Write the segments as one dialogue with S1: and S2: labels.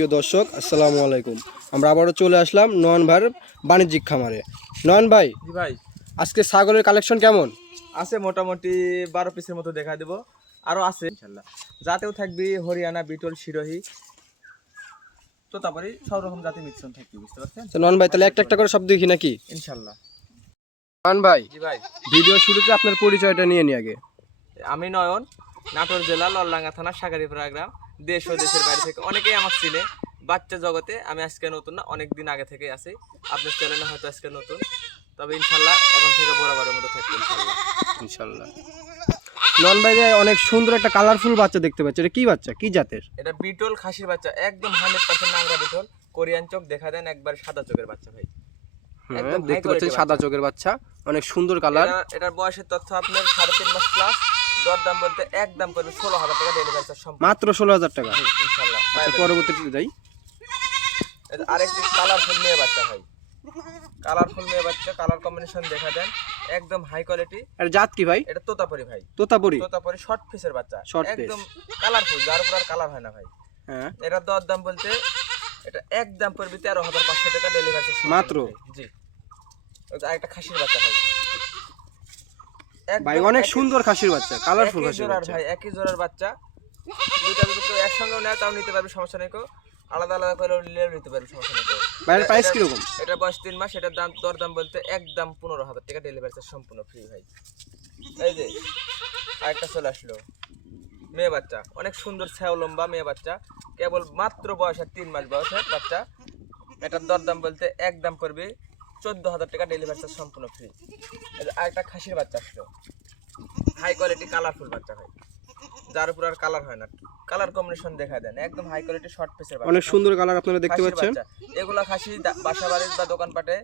S1: প্রিয় দর্শক আসসালামু আলাইকুম। আমরা আবারও চলে আসলাম নয়ন ভাইয়ের বাণিজ্যিক খামারে। নয়ন ভাই
S2: ভাই।
S1: আজকে ছাগলের কালেকশন কেমন?
S2: আছে মোটামুটি বারো পিসের মতো দেখা দেবো। আরও আছে ইনশাল্লাহ। যাতেও থাকবি হরিয়ানা বিটল শিরোহী। তো তারপরে সব রকম জাতি মিশ্রণ থাকবে বুঝতে পারছেন?
S1: তো নয়ন ভাই তাহলে একটা একটা করে সব দেখি নাকি?
S2: ইনশাল্লাহ।
S1: নয়ন ভাই
S2: জি ভাই।
S1: ভিডিও শুরুতে আপনার পরিচয়টা নিয়ে নি আগে।
S2: আমি নয়ন নাটোর জেলা লল্লাঙ্গা থানা সাগারিপাড়া গ্রাম। দেশ ও দেশের বাইরে থেকে অনেকেই আমার চিনে। বাচ্চা জগতে আমি আজকে নতুন না অনেক দিন আগে থেকে আছি। আপনার চ্যানেলে হয়তো আজকে নতুন। তবে ইনশাল্লাহ এখন থেকে বরাবরের মতো থাকবে ইনশাল্লাহ।
S1: ইনশাল্লাহ। নয়ন ভাই যে অনেক সুন্দর একটা কালারফুল বাচ্চা দেখতে পাচ্ছি। এটা কি বাচ্চা? কি জাতের?
S2: এটা বিটল খাসির বাচ্চা একদম হান্ড্রেড পার্সেন্ট নাংরা বিটল। কোরিয়ান চোখ দেখা দেন একবার সাদা চোখের বাচ্চা ভাই।
S1: হ্যাঁ,
S2: একদম
S1: দেখতে পাচ্ছেন সাদা চোখের বাচ্চা অনেক সুন্দর কালার
S2: এটার বয়সের তথ্য আপনার সাড়ে তিন মাস প্লাস দরদাম বলতে একদম পড়বে ষোলো হাজার টাকা ডেলিভারি চার্জ সম্পূর্ণ।
S1: মাত্র ষোলো হাজার টাকা।
S2: ইনশাল্লাহ
S1: আচ্ছা পরবর্তীতে যাই।
S2: আরেকটি কালারফুল মেয়ে বাচ্চা ভাই। কালারফুল মেয়ে বাচ্চা কালার কম্বিনেশন দেখা দেন একদম হাই কোয়ালিটি
S1: আর জাত কি ভাই?
S2: এটা তোতাপুরি ভাই।
S1: তোতাপুরি।
S2: তোতাপুরি শর্ট পিসের বাচ্চা। একদম কালারফুল যার উপর আর কালার হয় না ভাই।
S1: হ্যাঁ।
S2: এটা দর দাম বলতে এটা একদম পড়বে তেরো হাজার পাঁচশো টাকা ডেলিভারি
S1: মাত্র?
S2: জি। আরেকটা খাসির বাচ্চা ভাই।
S1: ভাই অনেক সুন্দর খাসির বাচ্চা কালারফুল খাসির বাচ্চা।
S2: ভাই একই জোড়ার বাচ্চা। একসঙ্গেও নেয় তাও নিতে পারবে সমস্যা নেই কেউ আলাদা আলাদা করে নিলেও নিতে পারবে সমস্যা নেই কেউ
S1: ভাইয়ের প্রাইস
S2: এটা-
S1: কীরকম?
S2: এটা বয়স তিন মাস এটার দাম দর দাম বলতে একদম পনেরো হাজার টাকা ডেলিভারি চার্জ সম্পূর্ণ ফ্রি ভাই। এই যে আরেকটা চলে আসলো। মেয়ে বাচ্চা অনেক সুন্দর ছ্যাও লম্বা মেয়ে বাচ্চা। কেবল মাত্র বয়স আর তিন মাস বয়সের বাচ্চা। এটার দরদাম বলতে একদম পড়বে চোদ্দ হাজার টাকা ডেলিভারি চার্জ সম্পূর্ণ ফ্রি আরেকটা খাসির বাচ্চা আসলো। হাই কোয়ালিটি কালারফুল বাচ্চা ভাই। যার উপর আর কালার হয় না। কালার কম্বিনেশন দেখা দেন। একদম হাই কোয়ালিটি শর্ট পিসের বাচ্চা।
S1: অনেক সুন্দর কালার আপনারা দেখতে পাচ্ছেন।
S2: এগুলা খাসি দা- বাসা বাড়ির বা দোকানপাটে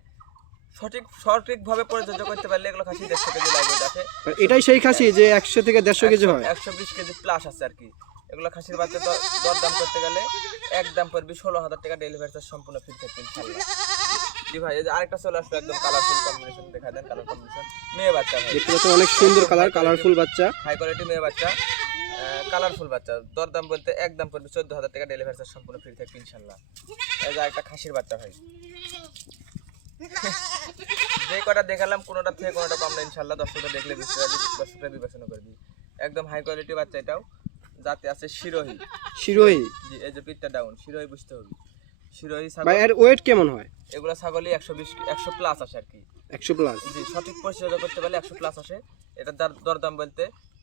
S2: সঠিক সঠিক ভাবে পরিচর্যা করতে পারলে এগুলো খাসি দেড়শো কেজি লাগবে যাতে
S1: এটাই সেই খাসি যে একশো থেকে দেড়শো কেজি হয়।
S2: একশো বিশ কেজি প্লাস আছে আর কি। এগুলো খাসির বাচ্চা দর দাম করতে গেলে এক দাম পড়বে ষোলো হাজার টাকা ডেলিভারি চার্জ সম্পূর্ণ ফ্রি থাকবে ইনশাল্লাহ। জি ভাই এই যে আরেকটা চলে আসলো একদম কালারফুল কম্বিনেশন দেখা দেন কালার কম্বিনেশন মেয়ে বাচ্চা ভাই।
S1: দেখতে পাচ্ছেন অনেক সুন্দর কালার কালারফুল বাচ্চা।
S2: হাই কোয়ালিটি মেয়ে বাচ্চা কালারফুল বাচ্চা। দরদাম বলতে একদম পড়বে চোদ্দ হাজার টাকা ডেলিভারি চার্জ সম্পূর্ণ ফ্রি থাকবে ইনশাল্লাহ। এই যে একটা খাসির বাচ্চা ভাই। যে কটা দেখালাম কোনোটা থেকে কোনোটা কম না ইনশাল্লাহ। দর্শকটা দেখলে বুঝতে পারবি দর্শকটা বিবেচনা করবি। একদম হাই কোয়ালিটি বাচ্চা এটাও। যাতে আছে শিরোহি।
S1: শিরোই
S2: জি এই যে পিঠটা ডাউন শিরোহি বুঝতে হবে। শিরোহি ছাগল।
S1: ভাই এর ওয়েট কেমন হয়?
S2: এগুলো ছাগলই একশো বিশ একশো প্লাস আসে আর কি।
S1: একশো প্লাস
S2: জি সঠিক পরিচর্যা করতে পারলে একশো প্লাস আসে। এটার দার দরদাম বলতে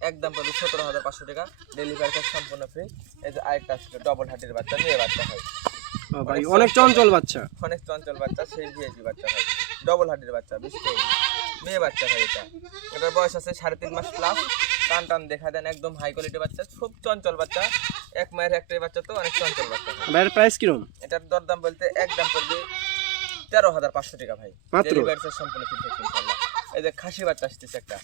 S2: একদম পাবে সতেরো হাজার পাঁচশো টাকা। ডেলিভারি চার্জ সম্পূর্ণ ফ্রি এই যে আরেকটা আসলে ডবল হার্টের বাচ্চা মেয়ে বাচ্চা হয়।
S1: ভাই অনেক চঞ্চল বাচ্চা।
S2: অনেক চঞ্চল বাচ্চা সেই ভিআইপি বাচ্চা হয়। ডবল হার্টের বাচ্চা হবে মেয়ে বাচ্চা হয় এটা। এটার বয়স আছে সাড়ে তিন মাস প্লাস টান টান দেখা দেন একদম হাই কোয়ালিটি বাচ্চা খুব চঞ্চল বাচ্চা। এক মায়ের একটাই বাচ্চা তো অনেক চঞ্চল বাচ্চা
S1: ভাইয়ের প্রাইস কীরকম?
S2: এটার দরদাম বলতে একদম পড়বে তেরো হাজার পাঁচশো টাকা ভাই।
S1: মাত্র?
S2: সম্পূর্ণ থাকবে ইনশাল্লাহ এই যে খাসি বাচ্চা আসতেছে একটা।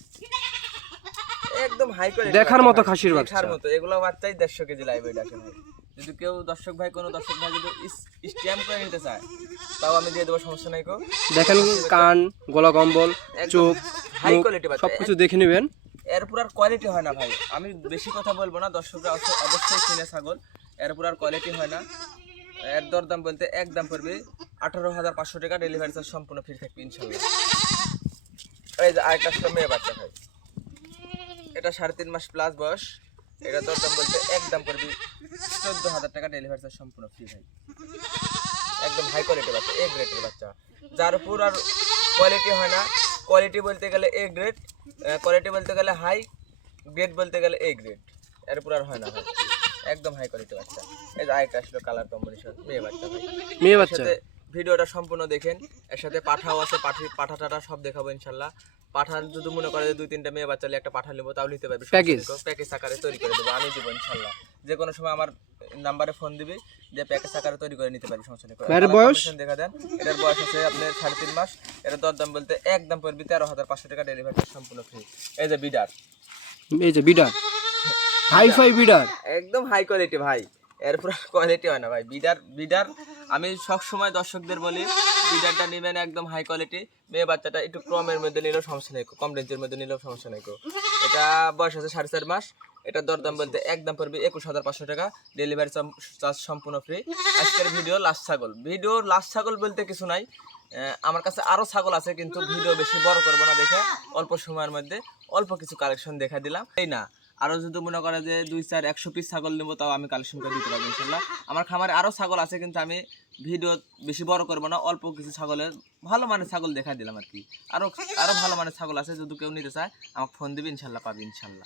S2: একদম হাই কোয়ালিটি
S1: দেখার মতো খাসির বাচ্চা।
S2: দেখার মতো। এগুলো বাচ্চাই দেড়শো কেজি লাইভ ভাই। যদি কেউ দর্শক ভাই কোনো দর্শক ভাই যদি স্ট্যাম্প করে নিতে চায় তাও আমি দিয়ে দেবো সমস্যা নাই কো
S1: দেখেন কান গলা কম্বল চোখ
S2: হাই কোয়ালিটি
S1: সবকিছু দেখে নেবেন।
S2: এরপর আর কোয়ালিটি হয় না ভাই। আমি বেশি কথা বলব না, দর্শকরা অবশ্য- অবশ্যই কিনে ছাগল। এরপর আর কোয়ালিটি হয় না। এর দরদাম বলতে এক দাম পড়বে আঠারো হাজার পাঁচশো টাকা ডেলিভারি চার্জ সম্পূর্ণ ফ্রি থাকবে ইনশাল্লাহ এই যে আরেকটা মেয়ে বাচ্চা ভাই। এটা সাড়ে তিন মাস প্লাস বয়স। এটা দরদাম বলতে এক দাম পড়বে চোদ্দ হাজার টাকা ডেলিভারি চার্জ সম্পূর্ণ ফ্রি ভাই। একদম হাই কোয়ালিটির বাচ্চা এ গ্রেডের বাচ্চা। যার উপর আর কোয়ালিটি হয় না। কোয়ালিটি বলতে গেলে এ গ্রেড কোয়ালিটি বলতে গেলে হাই গ্রেড বলতে গেলে এ গ্রেড এর উপর আর হয় না একদম হাই কোয়ালিটি বাচ্চা। এই যে আরেকটা আসলো কালার কম্বিনেশন মেয়ে বাচ্চা
S1: মেয়ে বাচ্চা।
S2: ভিডিওটা সম্পূর্ণ দেখেন। এর সাথে পাঠাও আছে পাঠি পাঠা টাটা সব দেখাবো ইনশাল্লাহ। পাঠান যদি মনে করে যে দুই তিনটা মেয়ে বাচ্চা একটা পাঠা নেব তাও নিতে পারবে।
S1: Package?
S2: প্যাকেজ আকারে তৈরি করে দেবো আমি দেবো ইনশাল্লাহ। যে কোনো সময় আমার নাম্বারে ফোন দিবি যে প্যাকেজ আকারে তৈরি করে নিতে পারবি সমস্যা নেই
S1: বয়স?
S2: দেখা দেন। এটার বয়স আছে আপনার সাড়ে তিন মাস। এটার দরদাম বলতে একদম পড়বি তেরো হাজার পাঁচশো টাকা ডেলিভারি সম্পূর্ণ ফ্রি এই যে বিডার।
S1: এই যে বিডার। Hi fi বিডার।
S2: একদম হাই কোয়ালিটি ভাই। এরপর কোয়ালিটি হয় না ভাই। বিডার বিডার আমি সব সময় দর্শকদের বলি বিডারটা নেবেন একদম হাই কোয়ালিটি মেয়ে বাচ্চাটা একটু কমের মধ্যে নিলেও সমস্যা নেই কম রেঞ্জের মধ্যে নিলেও সমস্যা নেই এটা বয়স আছে সাড়ে চার মাস। এটার দরদাম বলতে একদম পড়বে একুশ হাজার পাঁচশো টাকা। ডেলিভারি চার্জ সম্পূর্ণ ফ্রি আজকের ভিডিও লাস্ট ছাগল। ভিডিও লাস্ট ছাগল বলতে কিছু নাই। আমার কাছে আরও ছাগল আছে, কিন্তু ভিডিও বেশি বড় করব না দেখে। অল্প সময়ের মধ্যে অল্প কিছু কালেকশন দেখা দিলাম। এই না, আরও যদি মনে করে যে দুই, চার, একশো পিস ছাগল নেব, তাও আমি কালেকশন করে দিতে পারব, ইনশাল্লাহ। আমার খামারে আরও ছাগল আছে, কিন্তু আমি ভিডিও বেশি বড় করব না, অল্প কিছু ছাগলের ভালো মানের ছাগল দেখা দিলাম আর কি। আরও আরও ভালো মানের ছাগল আছে, যদি কেউ নিতে চায়, আমাকে ফোন দিবে, ইনশাল্লাহ পাবে, ইনশাল্লাহ।